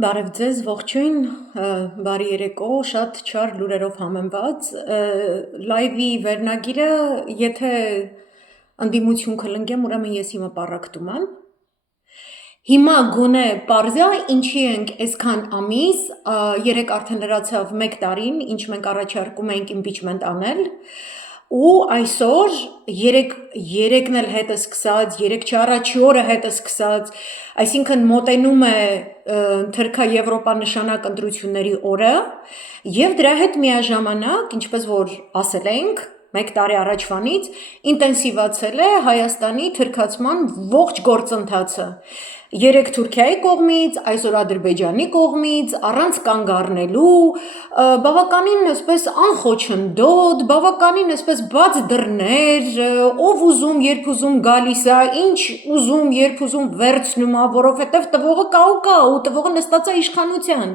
Բարև ձեզ, ողջույն, բարի երեկո, շատ չար լուրերով համեմված, լայվի վերնագիրը, եթե ընդդիմություն կլնգեմ, ուրեմն ես հիմա պառակտում եմ, հիմա գոնե պարզյա ինչի ենք այսքան ամիս, երեք արդեն լրացավ մեկ տարին, ինչ մենք առաջարկում ենք impeachment անել, ու այսօր երեկն էլ հետը սկսած, երեք չառաջի օրը հետը սկսած, այսինքն մոտենում է թրքա Եվրոպա նշանակ ընտրությունների օրը և դրա հետ միաժամանակ, ինչպես որ ասել ենք, մեկ տարի առաջվանից, ինտենսիվացել է Հայաստանի թրքացման ողջ գործընթացը, երեք Թուրքիայի կողմից, այսօր Ադրբեջանի կողմից, առանց կանգ առնելու, բավականին այսպես անխոչնդոտ, բավականին այսպես բաց դռներ, ով ուզում, երբ ուզում գալիս է, ինչ ուզում, երբ ուզում վերցնում է, որովհետև տվողը կա ու կա, ու տվողը նստած է իշխանության։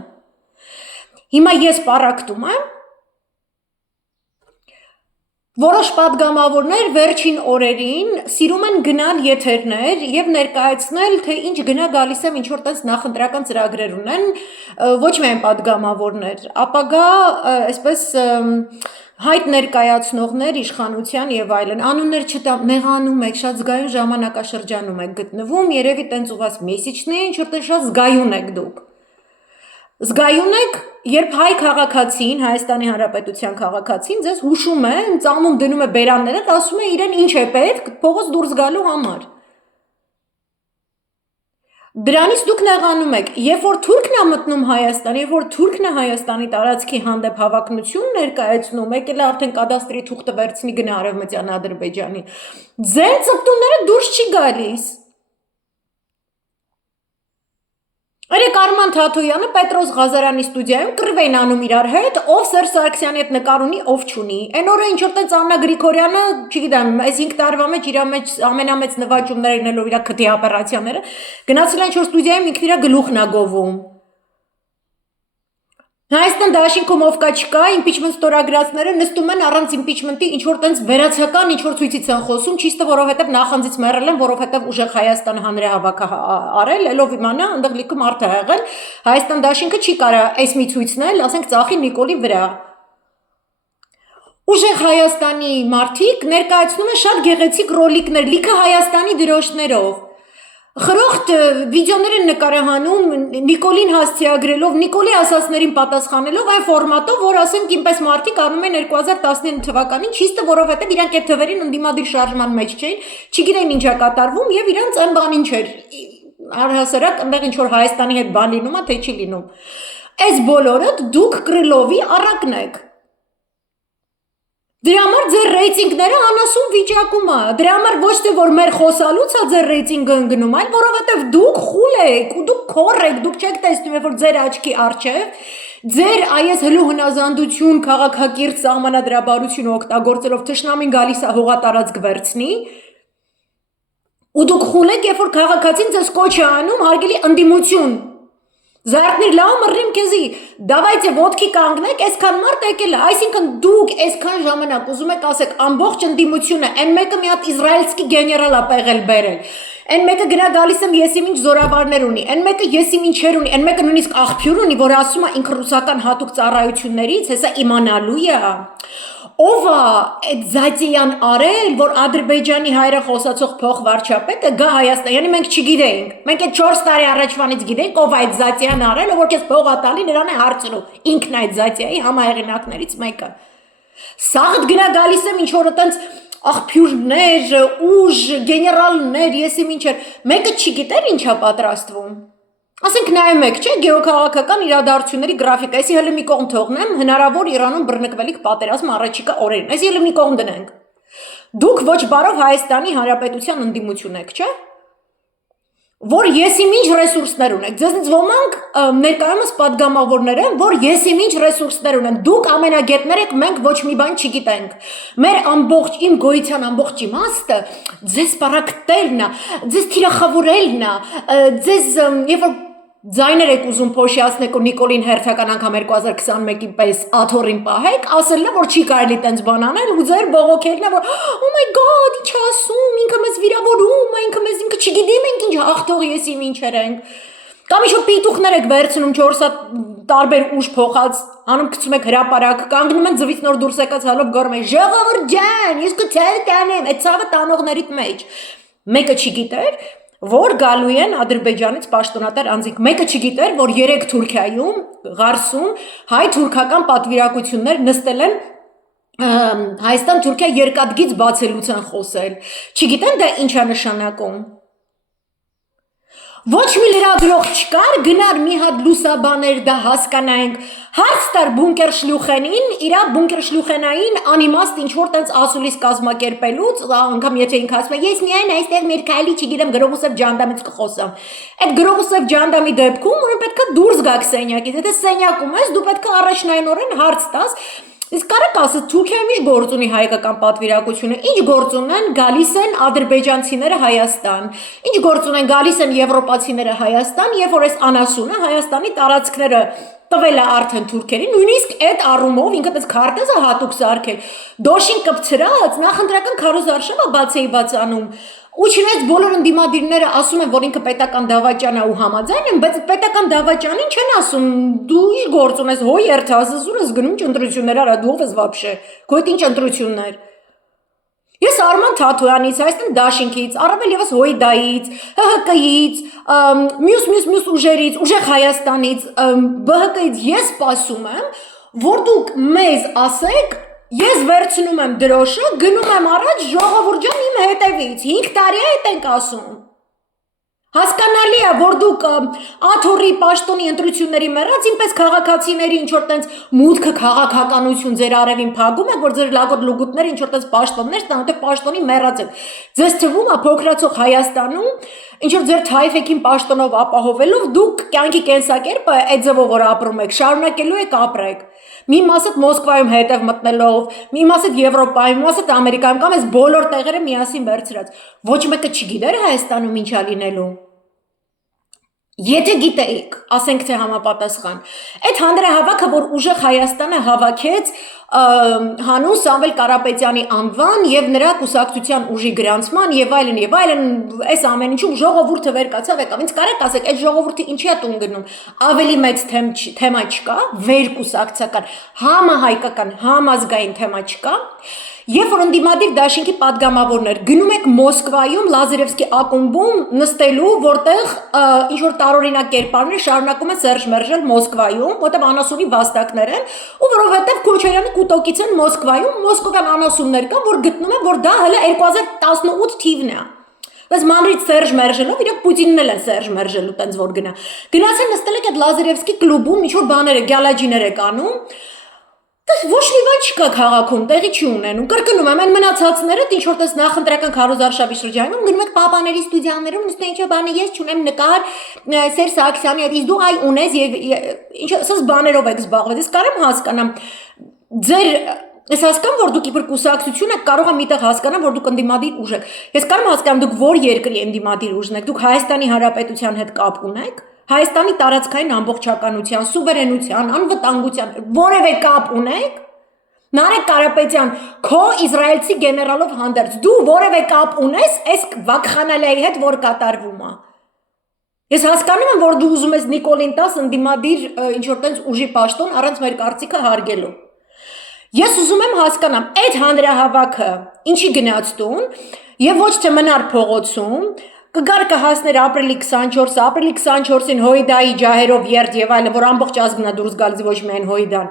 Հիմա ես պառակտում եմ, որոշ պատգամավորներ վերջին օրերին սիրում են գնալ եթերներ և ներկայացնել, թե ինչ գնա գալիս եմ ինչ-որ տես նախընտրական ծրագրեր ունեն, ոչ միայն պատգամավորներ, ապագա այսպես հայտ ներկայացնողներ իշխանության և այլն, անուններ չտամ, նեղանում եք, շատ զգայուն ժամանակաշրջանում եք գտնվում, երևի տենց ուղղած մեսիջն է, ինչ-որ տես շատ զգայուն եք դուք։ Զգայուն եք, երբ հայ քաղաքացին, Հայաստանի Հանրապետության քաղաքացին ձեզ հուշում է, ծամում դնում է բերանները, ասում է իրեն ինչ է պետք փողոց դուրս գալու համար։ Դրանից դուք նեղանում եք, երբ որ թուրքն է մտնում Հայաստան, երբ որ թուրքն է Հայաստանի տարածքի հանդեպ հավակնություն ներկայացնում, եկել է արդեն կադաստրի թուղթը վերցնի գնա Արևմտյան Ադրբեջանի, ձեր ծպտունները դուրս չի գալիս։ Երեք Արման Թաթոյանը Պետրոս Ղազարյանի ստուդիայում կռիվ էին անում իրար հետ, ով Սերժ Սարգսյանի հետ նկար ունի, ով չունի։ Այն օրը ինչ որ տենց Աննա Գրիգորյանը, չգիտեմ, այս 5 տարվա մեջ իր մեջ ամենամեծ նվաճումներ լինելով իր քթի օպերացիաները, գնացել են ինչ որ ստուդիայում ինքն իր գլուխն է գովում։ Հայաստան դաշինքում ով կա չկա, impeachment ստորագրածները նստում են առանց impeachment-ի ինչ-որ տենց վերացական ինչ-որ ցույցից են խոսում, ճիշտը որովհետև նախանձից մեռել են, որովհետև ուժեղ Հայաստանը հանրահավաք արել, ելով իմանա, այնտեղ լիքը մարդ է եղել, Հայաստան դաշինքը չի կարա այս մի ցույցնել, ասենք ծախի Նիկոլի վրա։ Ուժեղ Հայաստանի մարդիկ ներկայացնում են շատ գեղեցիկ ռոլիկներ, լիքը Հայաստանի դրոշներով։ Խրոխտ վիդեոներ են նկարահանում Նիկոլին հասցեագրելով, Նիկոլի ասածներին պատասխանելով այն ֆորմատով, որ ասենք ինպես մարդիկ անում են 2019 թվականին, ճիշտը որովհետև իրանք այդ թվերին ընդդիմադիր շարժման մեջ չէին, չգիտեն ինչ է կատարվում և իրանց այն բանին չէր, առհասարակ այնտեղ ինչ-որ Հայաստանի հետ բան լինում է, թե չի լինում։ Այս բոլորը դուք Կրիլովի առակն եք։ Դրա համար ձեր ռեյտինգները անասուն վիճակում է, դրա համար ոչ թե որ մեր խոսալուց է ձեր ռեյտինգը ընկնում, այլ որովհետև դուք խուլ եք ու դուք քոռ եք, դուք չեք տեսնում, որ ձեր աչքի առջև ձեր այս հլու հնազանդություն, քաղաքակիրթ սահմանադրաբարությունը օգտագործելով թշնամին գալիս է հողատարածք վերցնի, ու դուք խուլ եք, երբ որ քաղաքացին ձեզ կոչ է անում հարգելի ընդդիմություն, Զարդնիր լավ մռիմ քեզի, դավայցե ոտքի կանգնեք, այսքան մարդ եկել է, այսինքն դուք այսքան ժամանակ ուզում եք ասեք ամբողջ ընդդիմությունը, այն մեկը մի հատ իզրայելցկի գեներալ է պեղել բերել, այն մեկը գնա գալիս եմ եսիմ ինչ զորավարներ ունի, այն մեկը եսիմ ինչեր ունի, այն մեկը նույնիսկ աղբյուր ունի, որ ասում է ինքը ռուսական հատուկ ծառայություններից, հեսա իմանալու է, ով է այդ զատիյան արել, որ Ադրբեջանի հայրը խոսացող փոխվարչապետը գա Հայաստան, yani մենք չգիտենք, մենք այդ 4 տարի առաջվանից գիտենք, ով այդ զատիան արել, որ քեզ փող է տալի, նրան է հարցնում, ինքն այդ զատիայի համահեղինակներից մեկը։ Սաղդ գնա գալիս եմ ինչ որ այտենց աղբյուրներ, ուժ, գեներալներ, եսիմ ինչեր, մեկը չգիտեր ինչ է պատրաստվում։ Ասենք նայում եք, չէ, գեոքաղաքական իրադարձությունների գրաֆիկա, այսի հələ մի կողմ թողնեմ, հնարավոր Իրանում բռնկվելիք պատերազմ առաջիկա օրերին, այսի հələ մի կողմ դնենք։ Դուք ոչ բարով Հայաստանի Հանրապետության ընդդիմություն եք, չէ, որ եսիմ ինչ ռեսուրսներ ունեք, ձեզնից ոմանք ներկայումս պատգամավորներ են, որ եսիմ ինչ ռեսուրսներ ունեն, դուք ամենագետներ եք, մենք ոչ մի բան չգիտենք, մեր ամբողջ իմ գոյության ամբողջ իմաստը ձեզ պարակտելն է, ձեզ թիրախավորելն է, ձեզ երբ որ ձայներ եք ուզում փոշիացնեք ու Նիկոլին հերթական անգամ 2021-ի պես աթոռին պահեք, ասելն է, որ չի կարելի տենց բան անել ու ձեր բողոքելն է, որ oh my god, ինչ ասում, ինքը մեզ վիրավորում, ինքը մեզ ինքը չգիտի մենք ինչ հաղթող եսիմ ինչեր ենք։ Կամ ինչ-որ պիտուխներ եք վերցնում 4 հատ տարբեր ուժ փոխած, անում գցում եք հրապարակ, կանգնում են ձվից նոր դուրս եկած հալով գոռում են ժողովուրդ ջան, ես քո ցավը տանեմ, այդ ցավը տանողներիդ մեջ։ Մեկը չգիտեր, որ գալու են Ադրբեջանից պաշտոնատար անձինք։ Մեկը չգիտեր, որ 3 Թուրքիայում Ղարսում հայ-թուրքական պատվիրակություններ նստել են Հայաստան-Թուրքիա երկաթգիծ բացելուց են խոսել։ Չգիտեն դա ինչ է նշանակում։ Ոչ մի լրագրող չկար, գնար մի հատ լուսաբաներ դա հասկանայինք, հարց տար բունկեր շլյուխենին, իրա բունկեր շլյուխենային անիմաստ ինչ-որ տենց ասուլիս կազմակերպելուց, անգամ եթե ինք ասում է, ես միայն այստեղ մեր քայլի չգիտեմ Գրողոսեվ Ջանդամից կխոսամ։ Այդ Գրողոսեվ Ջանդամի դեպքում ուրեմն պետք է դուրս գաք սենյակից, եթե սենյակում ես, դու պետք է առաջնայինորեն հարց տաս, իսկ կարեք ասես Թուրքիայում ինչ գործ ունի հայկական պատվիրակությունը, ինչ գործ ունեն գալիս են ադրբեջանցիները Հայաստան, ինչ գործ ունեն գալիս են եվրոպացիները Հայաստան, երբ որ այս անասունը Հայաստանի տարածքները տվել է արդեն թուրքերին, նույնիսկ այդ առումով ինքը պես քարտեզը հատուկ սարքել, դոշին կպցրած նախընտրական քարոզարշավը բացեի բացանում, ու չնայած բոլոր ընդդիմադիրները ասում են, որ ինքը պետական դավաճան է ու համաձայն են, բայց պետական դավաճանին չեն ասում, դու ինչ գործ ունես, հոյ երթ ասես ուր ես գնում ընտրություններ արա, դու ով ես вообще, քո հետ ինչ ընտրություններ։ Ես Արման Թաթոյանից, Հայաստան Դաշինքից, առավել եւս Հույդայից, ՀՀԿ-ից, մյուս ուժերից, ուժեղ Հայաստանից, ԲՀԿ-ից ես սպասում եմ, որ դուք մեզ ասեք, ես վերցնում եմ դրոշը, գնում եմ առաջ, ժողովուրդ ջան իմ հետևից, 5 տարի է այդ ենք ասում։ Հասկանալի է, որ դուք աթոռի պաշտոնի ընտրությունների մեռած ինպես քաղաքացիների ինչ որ տենց մուտքը քաղաքականություն ձեր արևին փակում եք, որ ձեր լագոտ լուգուտները ինչ որ տենց պաշտոններ ստան, թե պաշտոնի մեռած եք։ Ձեզ թվում է փոքրացող Հայաստանում ինչ որ ձեր թայֆեքին պաշտոնով ապահովելով դուք կյանքի կենսակերպը այդ ձևով որ ապրում եք, շարունակելու եք ապրեք։ Մի մասը Մոսկվայում հետև մտնելով, մի մասը Եվրոպայում, մի մասը Ամերիկայում կամ այս բոլոր տեղերը միասին վերցրած։ Ոչ մեկը չգիտեր Հայաստանում ինչ է լինելու։ Եթե գիտեիք, ասենք թե համապատասխան, այդ հանրահավաքը, որ ուժեղ Հայաստանը հավաքեց հանուն Սամվել Կարապետյանի անվան եւ նրա կուսակցության ուժի գրանցման եւ այլն, այս ամեն ինչում ժողովուրդը վեր կացավ եկավ, ինձ կարեք ասեք, այդ ժողովուրդը ինչի է տուն գնում, ավելի մեծ թեմա չկա, վերկուսակցական, համահայկական, համազգային թեմա չկա, Երբ որ ընդդիմադիր դաշինքի պատգամավորներ գնում եք Մոսկվայում Լազարևսկի ակումբում նստելու, որտեղ ինչ որ տարօրինակ կերպարներ շարունակում են Սերժ Մերժել Մոսկվայում, որտեղ անասունի վաստակներ են, ու որովհետև Քոչարյանի կուտոկից են Մոսկվայում, մոսկովյան անասուններ կան, որ գտնում են, որ դա հələ 2018 թիվն է։ Բայց մանրից Սերժ Մերժելով, իրենք Պուտինն էլ են Սերժ Մերժելու տենց որ գնա։ Գնացել նստել եք այդ Լազարևսկի կլուբում, ինչ որ բաներ է, գյալաջիներ եք անում։ Ոչ մի բան չկա քաղաքում, տեղի չի ունենում, կրկնում եմ, այն մնացածները, ինչ որ տես նախընտրական քարոզարշավի շրջանում, գնում եք պապաների ստուդիաներում, նստեն ինչ-որ բանը, ես չունեմ նկար, Սերժ Սարգսյանի հետ, իսկ դու այ ունես եւ ինչ ասես բաներով եք զբաղվել, ես կարամ հասկանամ, ձեր ես հասկանում, որ դուք իբր կուսակցություն եք, կարող եմ միտեղ հասկանամ, որ դուք ընդդիմադիր ուժ եք, ես կարամ հասկանամ, դուք որ երկրի ընդդիմադիր ուժն եք, դուք Հայաստանի Հանրապետության հետ կապ ունեք, Հայաստանի տարածքային ամբողջականության, սուվերենության, անվտանգության, որևէ կապ ունեք, Նարեկ Կարապետյան, քո իսրայելցի գեներալով հանդերձ, դու որևէ կապ ունես այս վակխանալիայի հետ, որ կատարվում է։ Ես հասկանում եմ, որ դու ուզում ես Նիկոլին տաս ընդդիմադիր ինչ-որ տենց ուժի պաշտոն առանց մեր կարծիքը հարգելու։ Ես ուզում եմ հասկանամ, այդ հանրահավաքը ինչի գնաց տուն եւ ոչ թե մնար փողոցում, կգար կհասներ ապրիլի 24-ը, ապրիլի 24-ին Հույդայի ջահերով երթ եւ այլն, որ ամբողջ ազգն է դուրս գալիս ոչ միայն Հույդան։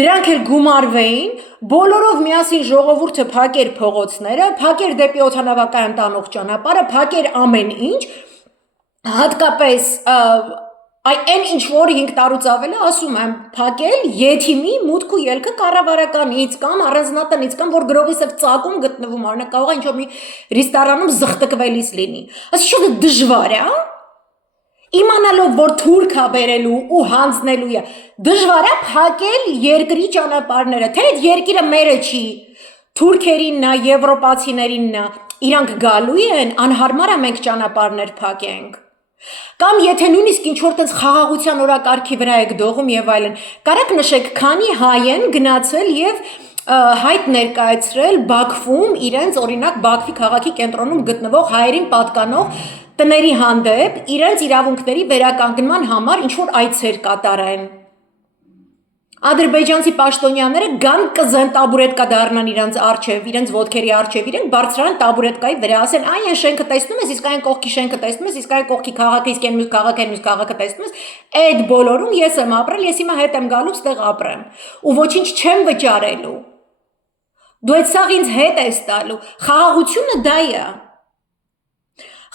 Դրանք էլ գումարվեին, բոլորով միասին ժողովուրդը փակեր փողոցները, փակեր դեպի օդանավակայան տանող ճանապարհը, փակեր ամեն ինչ, հատկապես այն ինչ որ 5 տարուց ավել է, ասում եմ, փակել Եթիմի մուտք ու ելքը կառավարականից կամ առանձնատնից կամ որ գրողիսև ծակում գտնվում առնա կարող է ինչ-որ մի ռեստորանում զղտկվելիս լինի։ Ասի շատ դժվար է, իմանալով որ թուրք է բերելու ու հանձնելու է, դժվար է փակել երկրի ճանապարհները, թե այդ երկիրը մերը չի, թուրքերինն է, եվրոպացիներինն է, իրանք գալու են, անհարմար է մենք ճանապարհներ փակենք։ Կամ եթե նույնիսկ ինչ-որ տես խաղաղության օրակարգի վրա եք դողում եւ այլն, կարեք նշեք, քանի հայ են գնացել եւ հայտ ներկայացրել Բաքվում իրենց օրինակ Բաքվի քաղաքի կենտրոնում գտնվող հայերին պատկանող տների հանդեպ իրենց իրավունքների վերականգնման համար ինչ-որ այցեր կատարեն։ Ադրբեջանցի պաշտոնյաները գան կզեն տաբուրետկա դառնան իրենց արջև, իրենց ոտքերի արջև, իրենք բարձրան տաբուրետկայի վրա, ասեն, այն շենքը տեսնում ես, իսկ այն կողքի շենքը տեսնում ես, իսկ այն կողքի քաղաքը, իսկ այն մյուս քաղաքը տեսնում ես, այդ բոլորում ես եմ ապրել, ես հիմա հետ եմ գալու, ստեղ ապրեմ, ու ոչինչ չեմ վճարելու։ Դու այդ սաղ ինձ հետ ես տալու, խաղաղությունը դա է։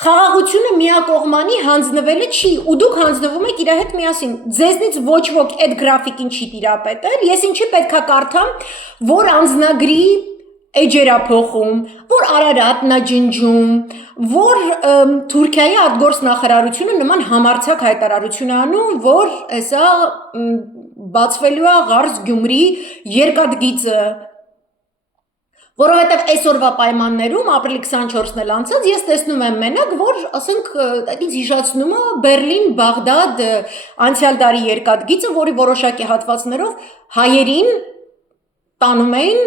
Խաղաղությունը միակողմանի հանձնվելը չի, ու դուք հանձնվում եք իր հետ միասին։ Ձեզնից ոչ ոք այդ գրաֆիկին չի տիրապետել, ես ինչի պետքա կարդամ, որ անձնագրի էջերա փոխում, որ Արարատն է ջնջում, որ Թուրքիայի արտգործնախարարությունը նման համարձակ հայտարարություն անում, որ հեսա բացվելու է Ղարս Գյումրի երկաթգիծը։ Որովհետև այսօրվա պայմաններում ապրիլի 24-ն էլ անցած ես տեսնում եմ մենակ, որ ասենք ինձ հիշեցնում է Բերլին-Բաղդադ անցյալ տարի երկաթգիծը, որի որոշակի հատվածներով հայերին տանում էին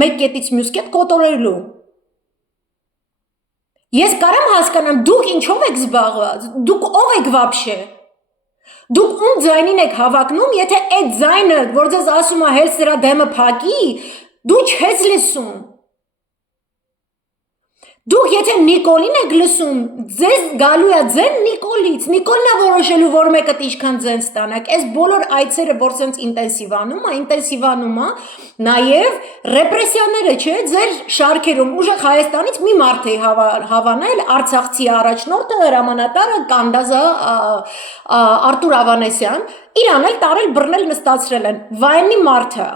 մեկ կետից մյուս կետ կոտորելու։ Ես կարամ հասկանամ, դուք ինչով եք զբաղված, դուք ով եք վաբշե։ Դուք ում ձայնին եք հավակնում, եթե այդ ձայնը, որ ձեզ ասում է հենց սրա դեմը փակի, դու չես լսում։ Դուք եթե Նիկոլին եք լսում, ձեզ գալու է ձեն Նիկոլից, Նիկոլն է որոշելու, որ մեկը ինչքան ձեն ստանաք, այս բոլոր այցերը, որ սենց ինտենսիվանում է, նաև ռեպրեսիաները, չէ, ձեր շարքերում, ուժեղ Հայաստանից մի մարդ է հավանել, Արցախցի առաջնորդը, հրամանատարը Կանդազա Արտուր Ավանեսյան, իրան էլ տարել բռնել նստացրել են, վայնի մարդը,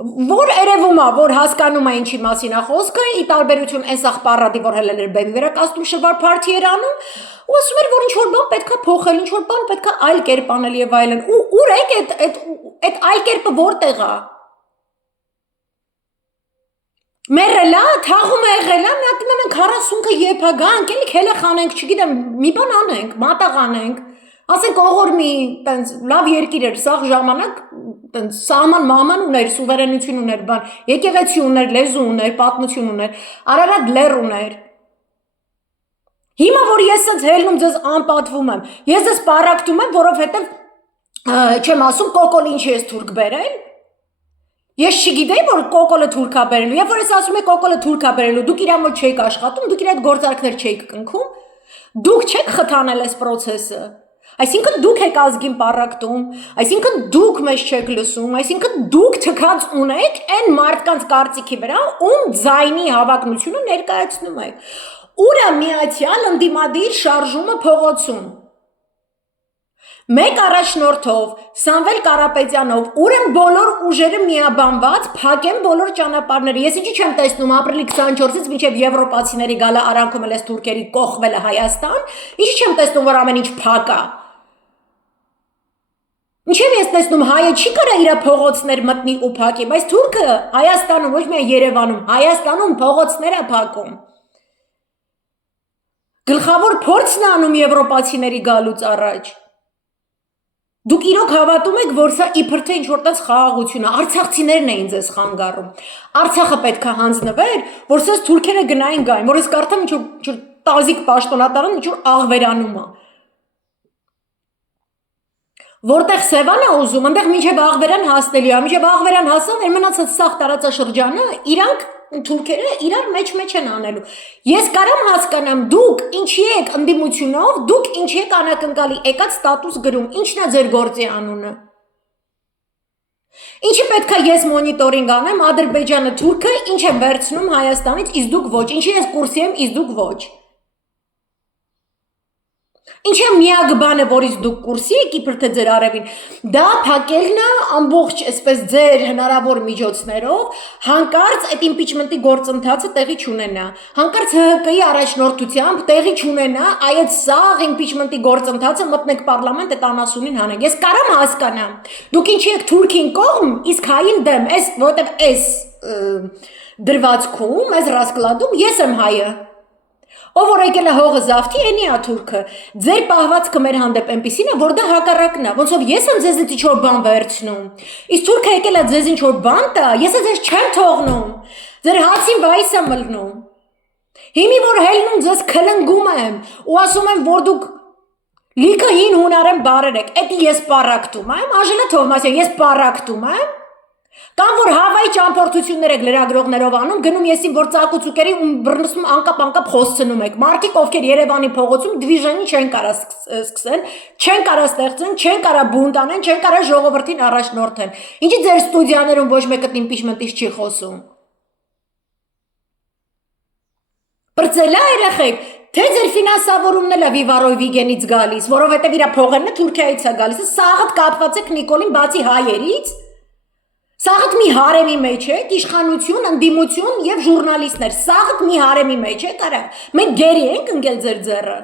որ երևում է, որ հասկանում է ինչի մասին է խոսքը, ի տարբերություն այս աղբարադի, որ հելել էր բեմի վերակազմում շրջար փարթի էր անում, ու ասում էր, որ ինչ-որ բան պետքա փոխել, ինչ-որ բան պետքա այլ կերպ անել եւ այլն։ Ու ուր եք այդ այլ կերպը որտեղ է։ Մերել է, թաղում է եղել է, մի հատ մենք 40-ը եփագանք, էլի քելը խանենք, չգիտեմ, մի բան անենք, մատաղ անենք։ Ասենք ողոր մի տենց լավ երկիր էր, սաղ ժամանակ տենց սահման մահման ուներ, սուվերենություն ուներ, բան, եկեղեցի ուներ, լեզու ուներ, պատմություն ուներ, Արարատ լեռ ուներ։ Հիմա որ ես սենց հելնում ձեզ անպատվում եմ, ես ձեզ պարակտում եմ, որովհետև չեմ ասում կոկոլ ինչի ես թուրք բերել։ Ես չգիտեի, որ կոկոլը թուրք է բերելու, երբ որ ես ասում եմ կոկոլը թուրք է բերելու, դուք իր մոտ չեք աշխատում, դուք իր այդ գործարքներ չեք կնքում, դուք չեք խթանել այս process-ը։ Այսինքն դուք եք ազգին պարակտում, այսինքն դուք մեզ չեք լսում, այսինքն դուք թքած ունեք այն մարդկանց կարծիքի վրա, ում ձայնի հավակնությունը ներկայացնում եք։ Ուր է միացյալ ընդդիմադիր շարժումը փողոցում։ Մեկ առաջնորդով, Սամվել Կարապետյանով, ուր են բոլոր ուժերը միաբանված, փակեն բոլոր ճանապարհները։ Ես ինչի չեմ տեսնում ապրիլի 24-ից մինչև եվրոպացիների գալը արանքում էլ էս թուրքերի կողվելը Հայաստան, ինչի չեմ տեսնում, որ ամեն ինչ փակ է։ Ինչև ես տեսնում հայը չի կարա իր փողոցներ մտնի ու փակի, բայց թուրքը Հայաստանում, ոչ միայն Երևանում, Հայաստանում փողոցներ է փակում։ Գլխավոր փորձն է անում եվրոպացիների գալուց առաջ։ Դուք իրոք հավատում եք, որ սա իբր թե ինչ-որ տես խաղաղություն է, արցախցիներն էին ձեզ խանգարում։ Արցախը պետք է հանձնվեր, որ սենց թուրքերը գնային գային, որ ես կարդամ ինչ-որ տազիկ պաշտոնատարան ինչ-որ աղվերանում է։ Որտեղ Սևան է ուզում, այնտեղ մինչև աղվերան հասնելու է, մինչև աղվերան հասավ, այն մնացած սաղ տարածաշրջանը, իրանք թուրքերը իրար մեջ են անելու։ Ես կարամ հասկանամ, դուք ինչի եք ընդդիմությունով, դուք ինչի եք անակնկալի եկած ստատուս գրում, ինչն է ձեր գործի անունը։ Ինչի պետք է ես մոնիտորինգ անեմ, Ադրբեջանը, Թուրքը ինչ է վերցնում Հայաստանից, իսկ դուք ոչ, ինչի ես կուրսի եմ, իսկ դուք ոչ։ Ինչ է միակ բանը, որից դուք կուրսի եք իբր թե ձեր արևին, դա փակելն է ամբողջ այսպես ձեր հնարավոր միջոցներով, հանկարծ այդ իմպիչմենտի գործընթացը տեղի չունենա, հանկարծ ՀՀԿ-ի առաջնորդությամբ տեղի չունենա, այդ սաղ իմպիչմենտի գործընթացը մտնեք պարլամենտ այդ անասունին հանեք։ Ես կարամ հասկանամ, դուք ինչի եք Թուրքին կողմ, իսկ հային դեմ, որտեվ այս դրվածքում, այս ռասկլադում ես եմ հայը։ Ով որ եկել է հողը զավթի, էնի է թուրքը։ Ձեր պահվածքը մեր հանդեպ այնպիսին է, որ դա հակառակն է, ոնց որ ես եմ ձեզնից ինչ-որ բան վերցնում։ Իսկ թուրքը եկել է ձեզ ինչ-որ բան տա, ես ձեզ չեմ թողնում։ Ձեր հացին վայս եմ մլնում։ Հիմի որ հելնում ձեզ քլնգում եմ ու ասում եմ, որ դուք լիքը հին հունարեն բարեր եք, էդի ես պարակտում եմ, Անժելա Թովմասյան, ես պարակտում եմ, կամ որ Հավայի ճամփորդություններ եք լրագրողներով անում, գնում եսին, որ ծակուցուկերի ու բռնցում անկապ խոսցնում եք, մարդիկ ովքեր Երևանի փողոցում դվիժենի չեն կարա սկսեն, չեն կարա ստեղծեն, չեն կարա բունտ անեն, չեն կարա ժողովրդին առաջնորդեն, ինչի ձեր ստուդիաներում ոչ մեկը իմպիչմենտից չի խոսում։ Բրծելա երեխեք, թե ձեր ֆինանսավորումն էլ է Վիվարոյ Վիգենից գալիս, որովհետև իր փողերն Թուրքիայից է գալիս, սաղդ կապված եք Նիկոլին բացի հայերից, սաղդ մի հարեմի մեջ եք, իշխանություն, ընդդիմություն և ժուրնալիստներ, սաղդ մի հարեմի մեջ եք, արա, մենք գերի ենք ընկել ձեր ձեռը,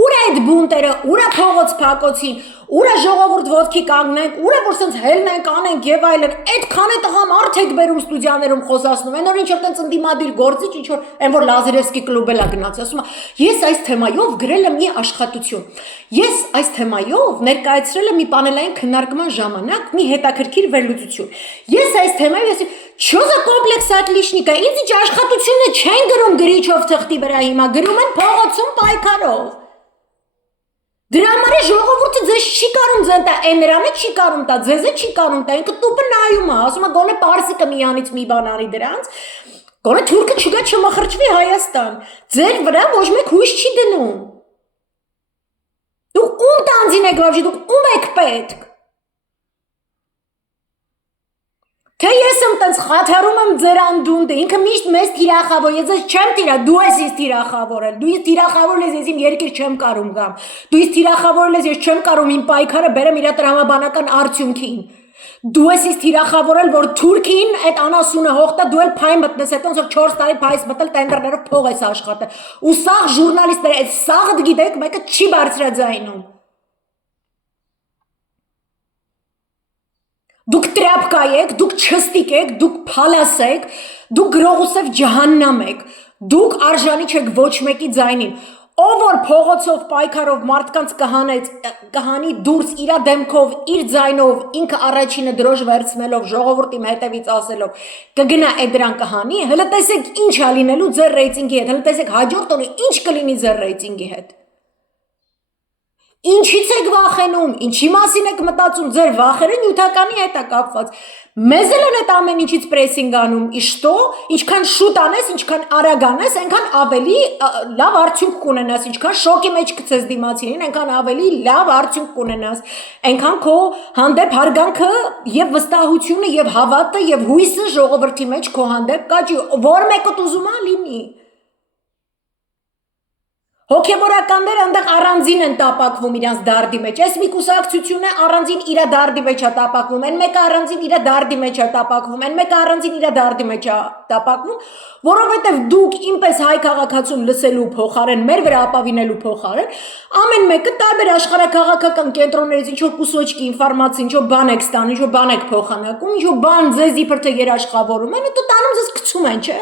ուր է այդ բունտերը, ուր է փողոց փակոցին, ուր է ժողովուրդ ոտքի կանգնենք, ուր է որ սենց հելնենք, անենք և այլն, այդքան է տղամ արդ եք բերում ստուդիաներում խոսացնում, այն որ ինչ որ տենց ընդդիմադիր գործիչ, ինչ որ այն որ Լազարևսկի կլուբ էլ է գնաց, ասում ես այս թեմայով գրել եմ մի աշխատություն, ես այս թեմայով ներկայացրել եմ մի պանելային քննարկման ժամանակ մի հետաքրքիր վերլուծություն, ես այս թեմայով Չո за կոմպլեքս отличника, ինձ ինչ աշխատությունը չեն գրում գրիչով թղթի վրա հիմա, գրում են փողոցում պայքարով Դրա համար է ժողովուրդը ձեզ չի կարում ձենտա, այն նրանը չի կարում տա, ձեզը չի կարում տա, ինքը տուպը նայում է, ասում է գոնե պարսիկը միանից մի բան անի դրանց, գոնե թուրքը չգա չմխրճվի Հայաստան, ձեր վրա ոչ մեկ հույս չի դնում։ Դուք ում տանձին եք վավժի, դուք ում եք պետք։ Թե ես եմ տենց խաթարում եմ ձեր անդունդը, ինքը միշտ մեզ թիրախավոր, ես ես չեմ տիրա, դու ես ես թիրախավորել, դու ես թիրախավորել ես, ես իմ երկիր չեմ կարում գամ, դու ես թիրախավորել ես, ես չեմ կարում իմ պայքարը բերեմ իրա տրամաբանական արդյունքին, դու ես ես թիրախավորել, որ թուրքին այդ անասունը հողտա, դու էլ փայ մտնես, այդ ոնց որ 4 տարի փայս մտել տենդերներով փող ես աշխատել, ու սաղ ժուրնալիստներ, այդ սաղդ գիտեք, մեկը չի բարձրաձայնում Դուք տրապկա եք, դուք չստիկ եք, դուք փալաս եք, դուք գրողուսև ջահաննամ եք, դուք արժանի չեք ոչ մեկի ձայնին, ով որ փողոցով պայքարով մարդկանց կհանի դուրս իրա դեմքով, իր ձայնով, ինքը առաջինը դրոշ վերցնելով, ժողովրդի հետևից ասելով, կգնա այդ դրան կհանի, հլը տեսեք ինչ ա լինելու ձեր ռեյտինգի հետ, հլը տեսեք հաջորդ օրը ինչ կլինի ձեր ռեյտինգի հետ Ինչից եք վախենում, ինչի մասին եք մտածում, ձեր վախերը նյութականի հետ է կապված, մեզ էլ են այդ ամեն ինչից պրեսինգ անում, իշտո, ինչքան շուտ անես, ինչքան արագ անես, այնքան ավելի լավ արդյունք կունենաս, ինչքան շոկի մեջ կցես դիմացինին, այնքան ավելի լավ արդյունք կունենաս, այնքան քո հանդեպ հարգանքը և վստահությունը և հավատը և հույսը ժողովրդի մեջ քո հանդեպ կաճի, որ մեկդ ուզում ա լինի Հոգևորականները այնտեղ առանձին են տապակվում իրանց դարդի մեջ, այս մի կուսակցություն է առանձին իրա դարդի մեջ է տապակվում, այն մեկը առանձին իրա դարդի մեջ է տապակվում, այն մեկը առանձին իրա դարդի մեջ է տապակվում, որովհետև դուք ինպես հայ քաղաքացուն լսելու փոխարեն, մեր վրա ապավինելու փոխարեն, ամեն մեկը տարբեր աշխարհաքաղաքական կենտրոններից ինչ որ կուսոչքի ինֆորմացիա, ինչ որ բան եք ստանում, ինչ որ բան եք փոխանակում, ինչ որ բան ձեզ իբր թե երաշխավորում են, ու տանում ձեզ գցում են, չէ՞։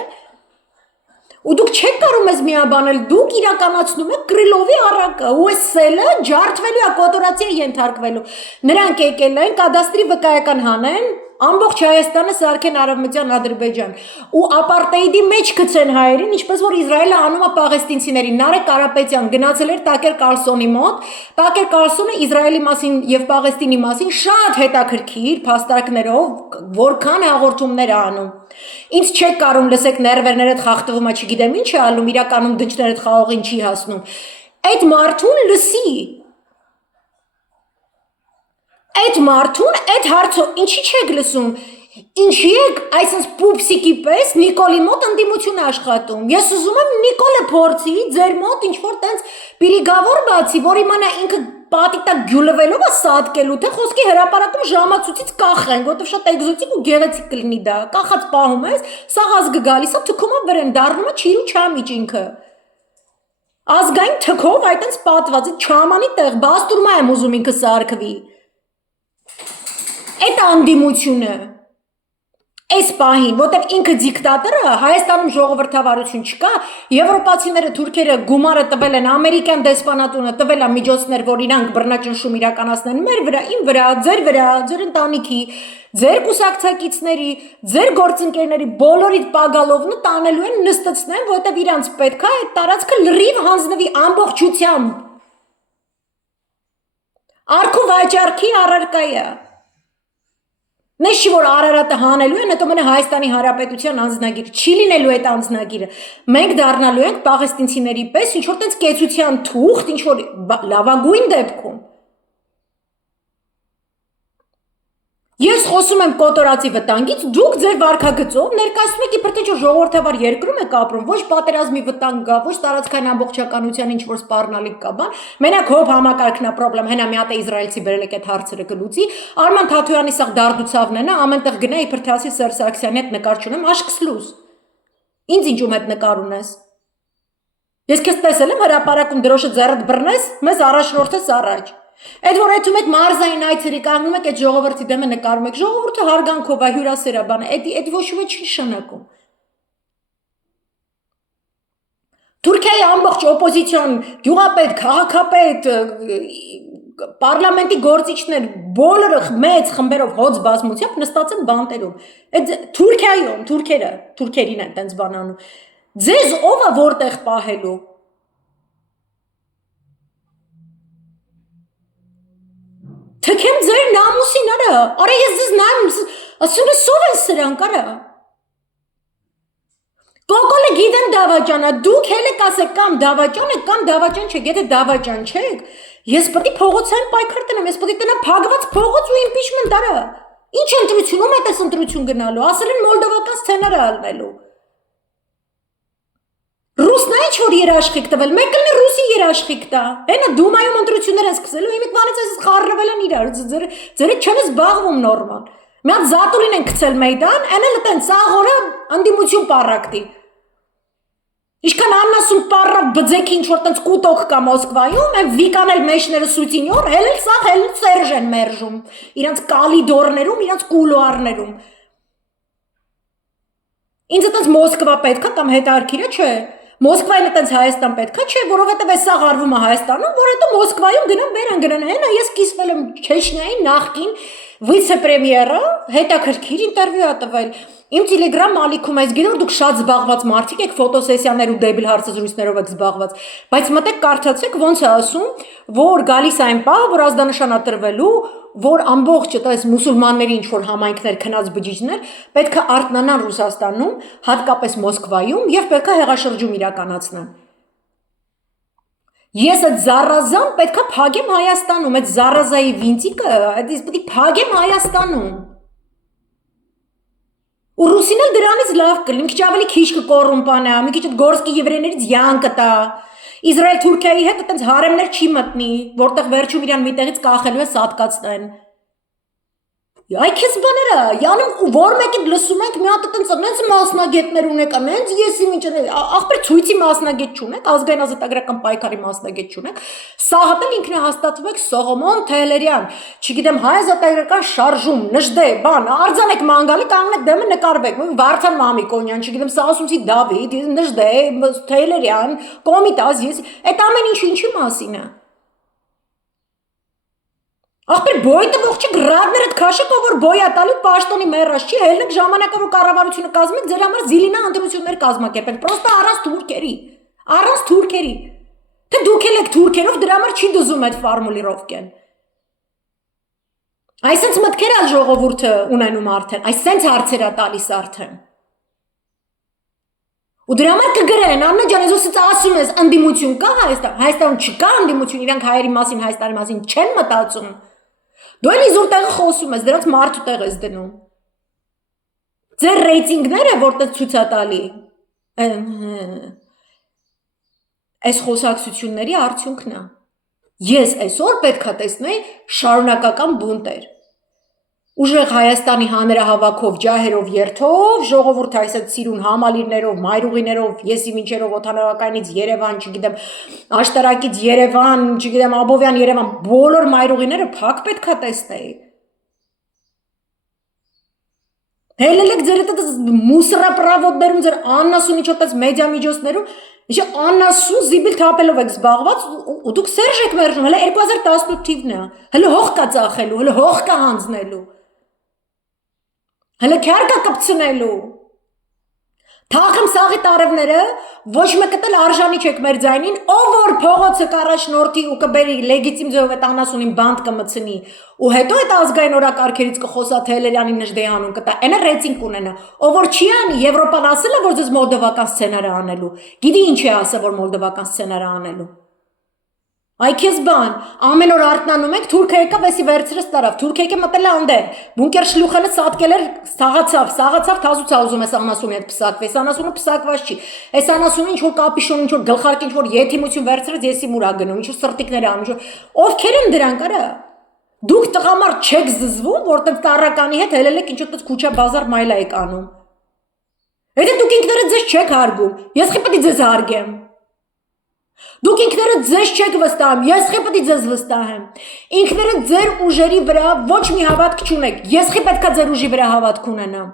Ու դուք չեք կարող մեզ միաբանել, դուք իրականացնում եք Կրիլովի առակը, ու այս սելը ջարդվելու է, կոտորացի է ենթարկվելու։ Նրանք եկել են, կադաստրի վկայական հանեն, ամբողջ Հայաստանը սարքեն Արևմտյան Ադրբեջան, ու ապարտեիդի մեջ գցեն հայերին, ինչպես որ Իսրայելը անում է պաղեստինցիներին, Նարեկ Կարապետյան գնացել էր Տակեր Կարլսոնի մոտ, Տակեր Կարլսոնը Իսրայելի մասին և Պաղեստինի մասին շատ հետաքրքիր փաստարկներով, որքան հաղորդումներ է անում։ Ինձ չեք կարում լսեք ներվերներդ խախտվում է, չգիտեմ ինչ է ալում, իրականում դնչներդ խաղողին չի հասնում։ Այդ մարդուն լսի։ Այդ մարդուն, այդ հարցով ինչի չեք լսում, ինչի եք այսպես պուպսիկի պես Նիկոլի մոտ ընդդիմություն աշխատում։ Ես ուզում եմ Նիկոլը փորձի ձեր մոտ ինչ-որ տենց պիրիգավոր բացի, որ իմանա ինքը պատի տակ գյուլվելով է սատկելու, թե խոսքի հրապարակում ժամացույցից կախենք, որտեղ շատ էկզոտիկ ու գեղեցիկ կլինի դա։ Կախած պահում ես, սաղ ազգը գալիս է, թքում է վրան, դառնում է չիրու չամիջ ինքը։ Ազգային թքով այտենց պատված, չամանի տեղ, բաստուրմա եմ ուզում ինքը սարքվի։ Այդ անդիմությունը Այս պահին, որտեղ ինքը դիկտատորը, Հայաստանում ժողովրդավարություն չկա, եվրոպացիները, թուրքերը գումարը տվել են, ամերիկյան դեսպանատունը տվել է միջոցներ, որ իրանք բռնաճնշում իրականացնեն մեր վրա, իմ վրա, ձեր ընտանիքի, ձեր կուսակցակիցների, ձեր գործընկերների բոլորիդ պագալովնը տանելու են նստեցնեն, որտեղ իրանց պետք է այդ տարածքը լրիվ հանձնվի ամբողջությամբ։ Արքու վաճառքի առարկայա։ Նես չի որ Արարատը հանելու են, հետո մնա Հայաստանի Հանրապետության անձնագիր, չի լինելու այդ անձնագիրը։ Մենք դառնալու ենք պաղեստինցիների պես ինչ որ տենց կեցության թուղթ, ինչ որ լավագույն դեպքում։ Ես խոսում եմ կոտորածի վտանգից, դուք ձեր վարքագծով ներկայացնում եք իբր թե ինչ ժողովրդավար երկրում եք ապրում, ոչ պատերազմի վտանգ կա, ոչ տարածքային ամբողջականության ինչ որ սպառնալիք կա, բան։ Մենակ հոբ համակարգն է պրոբլեմ, հենա մի հատ է իսրայելցի բերել եք այդ հարցերը կլուծի, Արման Թաթոյանի սա դարդուցավն է, նա ամենտեղ գնա իբր թե ասի Սերժ Սարգսյանի հետ նկար չունեմ, աշկսլուս։ Ինձ ինչու՞մ հետ նկար ունես։ Ես քեզ տեսել եմ հրապարակում դրոշը ձեռդ բռնես, մեզ առաջնորդես առաջ։ Այդ որ այդում եք մարզային այցերի կանգնում եք այդ ժողովրդի դեմը նկարում եք, ժողովուրդը հարգանքով է, հյուրասերաբան է, այդ ոչ ոք չի նշանակում։ Թուրքիայի ամբողջ օպոզիցիոն, գյուղապետ, քաղաքապետ, պարլամենտի գործիչներ, բոլորը մեծ խմբերով հոծ բազմությամբ նստած են բանտերում։ Այդ Թուրքիայում, թուրքերին են տենց բան անում։ Ձեզ ով է որտեղ պահելու։ Թքեմ ձեր նամուսին արա, արա ես ձեզ նայում, ասում ես ով են սրանք արա։ Կոկոլը գիտեն դավաճանա, դուք հել եք ասեք կամ դավաճան եք, կամ դավաճան չեք, եթե դավաճան չեք, ես պետք է փողոցային պայքար տնեմ, ես պետք է տնեմ փակված փողոց ու իմպիչմենտ արա։ Ինչ ընտրություն, ում է տես ընտրություն գնալու, ասել են մոլդովական սցենարը ալնելու։ Ռուսն է ինչ որ երաշխիք տվել, մեկ էլ ռուսի երաշխիք տա։ Հենա դումայում ընտրություններ են սկսելու, իմիկվանից ես խառնվել են իրար, ձերը չեն զբաղվում նորմալ։ Մի հատ զատուլին են գցել մեյդան, այն էլ տեն սաղորը անդիմություն պարակտի։ Ինչքան աննասում պարակ բձեքի ինչ որ տենց կուտոք կա Մոսկվայում, այն վիկանել մեջները սուտինյոր, հել սաղ, հել Սերժ են մերժում, իրանց կալիդորներում, իրանց կուլուարներում։ Ինձ այդպես Մոսկվա պետքա կամ հետարքիրը չէ։ Մոսկվային այդպես Հայաստան պետքա չէ, որովհետև այս սաղ արվում է Հայաստանում, որ հետո Մոսկվայում գնան բերան գնան, հենա ես կիսվել եմ Չեչնիայի նախկին վիցե-պրեմիերը, հետաքրքիր ինտերվյու է տվել։ Իմ Telegram ալիքում ես գիտեմ, դուք շատ զբաղված մարդիկ եք, ֆոտոսեսիաներ ու դեբիլ հարցազրույցներով եք զբաղված, բայց մտեք կարդացեք ոնց է ասում, որ գալիս այն պահը, որ ազդանշան է տրվելու, որ ամբողջ այս մուսուլմանների ինչ որ համայնքներ քնած բջիջներ պետք է արթնանան Ռուսաստանում, հատկապես Մոսկվայում եւ պետք է հեղաշրջում իրականացնեն։ Ես այդ զառազան պետք է փագեմ Հայաստանում, այդ զառազայի վինտիկը, այդ պետք է փագեմ Հայաստանում։ Ու ռուսին էլ դրանից լավ կլինի, մի քիչ ավելի քիչ կկոռումպանա, մի քիչ գորսկի եվրեներից յան կտա։ Իսրայել Թուրքիայի հետ այտենց հարեմներ չի մտնի, որտեղ վերջում իրան միտեղից կախելու է սատկացնեն։ Այ քեզ բաները, յանում որ մեկին լսում ենք, մի հատ այտենց մասնագետներ ունեք, ամենից եսի ինչ ախպեր ցույցի մասնագետ չունեք, ազգային ազատագրական պայքարի մասնագետ չունեք, սաղատել ինքնահաստատվում եք Սողոմոն Թեհլերյան, չգիտեմ հայ ազատագրական շարժում, նժդե, բան, արձանեք մանգալի, կանգնեք դեմը նկարվեք, Վարդան Մամիկոնյան, չգիտեմ Սասունցի Դավիթ, նժդե, Թեհլերյան, Կոմիտաս, ես, այդ ամեն ինչը ինչի մասին է։ Ախպեր բոյտը ողջի գրադներդ քաշեք, որ բոյա տալու պաշտոնի մեռած չի, հելնեք ժամանակը որ կառավարությունը կազմեք, ձեր համար զիլինա ընտրություններ կազմակերպեք, պրոստը առանց թուրքերի, թե դուք եք թուրքերով դրա համար չի դուզում այդ ֆորմուլիրովկեն։ Այսենց մտքեր ալ ժողովուրդը ունենում արդեն, այսենց հարցեր է տալիս արդեն։ Ու դրա համար կգրեն, Աննա ջան, ես ոսից ասում ես, անդիմություն կա Հայաստանում չկա անդիմություն, իրանք հայերի մասին, Հայաստանի մասին չեն մտածում։ Դու էլ իզուր տեղը խոսում ես, դրանց մարդու տեղ ես դնում։ Ձեր ռեյտինգները որտեղ ցույց է տալի։ Այս խոսակցությունների արդյունքն է։ Ես այսօր պետք է տեսնեի շարունակական բունտեր։ Ուժեղ Հայաստանի հանրահավաքով, ջահերով, երթով, ժողովուրդ այսայդ սիրուն համալիրներով, մայրուղիներով, եսի մինչերով օդանավակայանից Երևան, չգիտեմ, աշտարակից Երևան, չգիտեմ, Աբովյան Երևան, բոլոր մայրուղիները փակ պետք է տեսնեի։ Հելելեք ձեր այդ մուսրապրավոդներում ձեր աննասունի չոտած մեդիա միջոցներում Ինչ աննասուն զիբիլ թափելով եք զբաղված ու դուք Սերժ եք մերժում, հələ 2018 թիվն է, հələ հող կա ծախելու, հələ հող կա հանձնելու, հələ քյար կա կպցնելու, թաղեմ սաղի տարևները, ոչ մեկը տել արժանի չեք մեր ձայնին, ով որ փողոցը կառաջնորդի ու կբերի լեգիտիմ ձևով այդ անասունին բանտ կմցնի ու հետո այդ ազգային օրակարգերից կխոսա թե Հելերյանի Նժդեհանուն կտա, այնը ռեյտինգ կունենա, ով որ չի անի, Եվրոպան ասել է, որ ձեզ մոլդովական սցենարը անելու, գիտի ինչ է ասել, որ մոլդովական սցենարը անելու, Այ քեզ բան, ամեն օր արթնանում եք, Թուրքը եկավ, էսի վերցրեց տարավ, Թուրքը եկե մտել է անդեր, բունկեր շլուխելը սատկել էր, սաղացավ, թազուցա ուզում ես անասունի հետ պսակվի, այս անասունը պսակված չի, այս անասունը ինչ որ կապիշոն, ինչ որ գլխարկ, ինչ որ եթիմություն վերցրեց, եսի մուրա գնում, ինչ որ սրտիկներ անում, ինչ որ, ովքեր են դրանք արա, դուք տղամարդ չեք զզվում, որտեղ տարականի հետ հելել եք ինչ որ քուչա բազար մայլա եք անում, եթե դուք ինքներդ ձեզ չեք հարգում, ես խի պետք է ձեզ հարգեմ Դուք ինքներդ ձեզ չեք վստահում, ես խի պետք է ձեզ վստահեմ, ինքներդ ձեր ուժերի վրա ոչ մի հավատք չունեք, ես խի պետք է ձեր ուժի վրա հավատք ունենամ,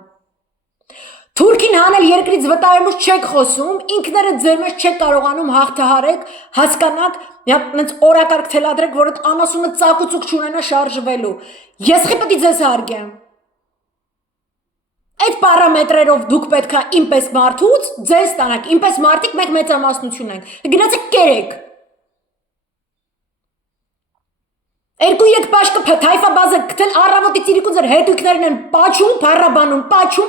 Թուրքին հանել երկրից վտարելուց չեք խոսում, ինքներդ ձեր մեջ չեք կարողանում հաղթահարեք, հասկանաք, նենց օրակարգ թելադրեք, որ այդ անասունը ծակուցուկ չունենա շարժվելու, ես խի պետք է ձեզ հարգեմ Այդ պարամետրերով դուք պետք է ինպես մարդուց ձեզ ստանաք, ինպես մարդիկ մենք մեծամասնություն ենք, գնացեք կերեք, երկու-երեք պաշկը թայֆաբազը կթել առավոտից իրիկու ձեր հետույքներն են պաչում,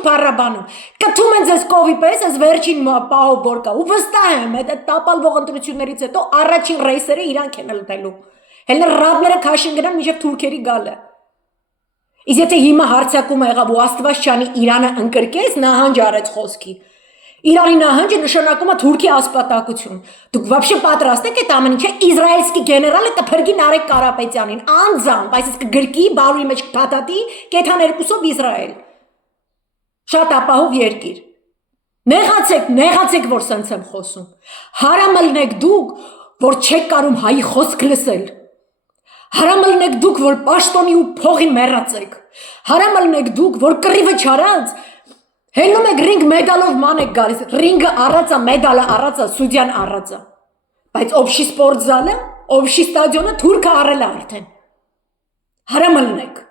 փառաբանում, կթում են ձեզ կովի պես, ես վերջին պահով որ կա, ու վստահ եմ, այդ տապալվող ընտրություններից հետո առաջին ռեյսերը իրանք են լտելու, հելն ռադները քաշին գնան մինչև թուրքերի գալը Իսկ եթե հիմա հարցակումը եղավ ու Աստված չանի Իրանը ընկրկեց, նահանջ արեց խոսքի։ Իրանի նահանջը նշանակում է Թուրքի ասպատակություն։ Դուք вообще պատրաստ եք այդ ամեն ինչը իսրայելսկի գեներալը տփրգի Նարեկ Կարապետյանին, անձամբ, այսինքն գրկի բարուի մեջ փաթաթի կեթան երկուսով Իսրայել։ Շատ ապահով երկիր։ Նեղացեք, որ սենց եմ խոսում։ Հարամլնեք դուք, որ չեք կարում հայի խոսք լսել։ Հարամլնեք դուք, որ պաշտոնի ու փողի մեռած եք, հարամլնեք դուք, որ կռիվը չարած, հելնում եք ռինգ մեդալով ման եք գալիս, ռինգը առածա, մեդալը առածա, սուդյան առածա, բայց օբշի սպորտ զալը, օբշի ստադիոնը թուրքը առել է արդեն, հարամլնեք,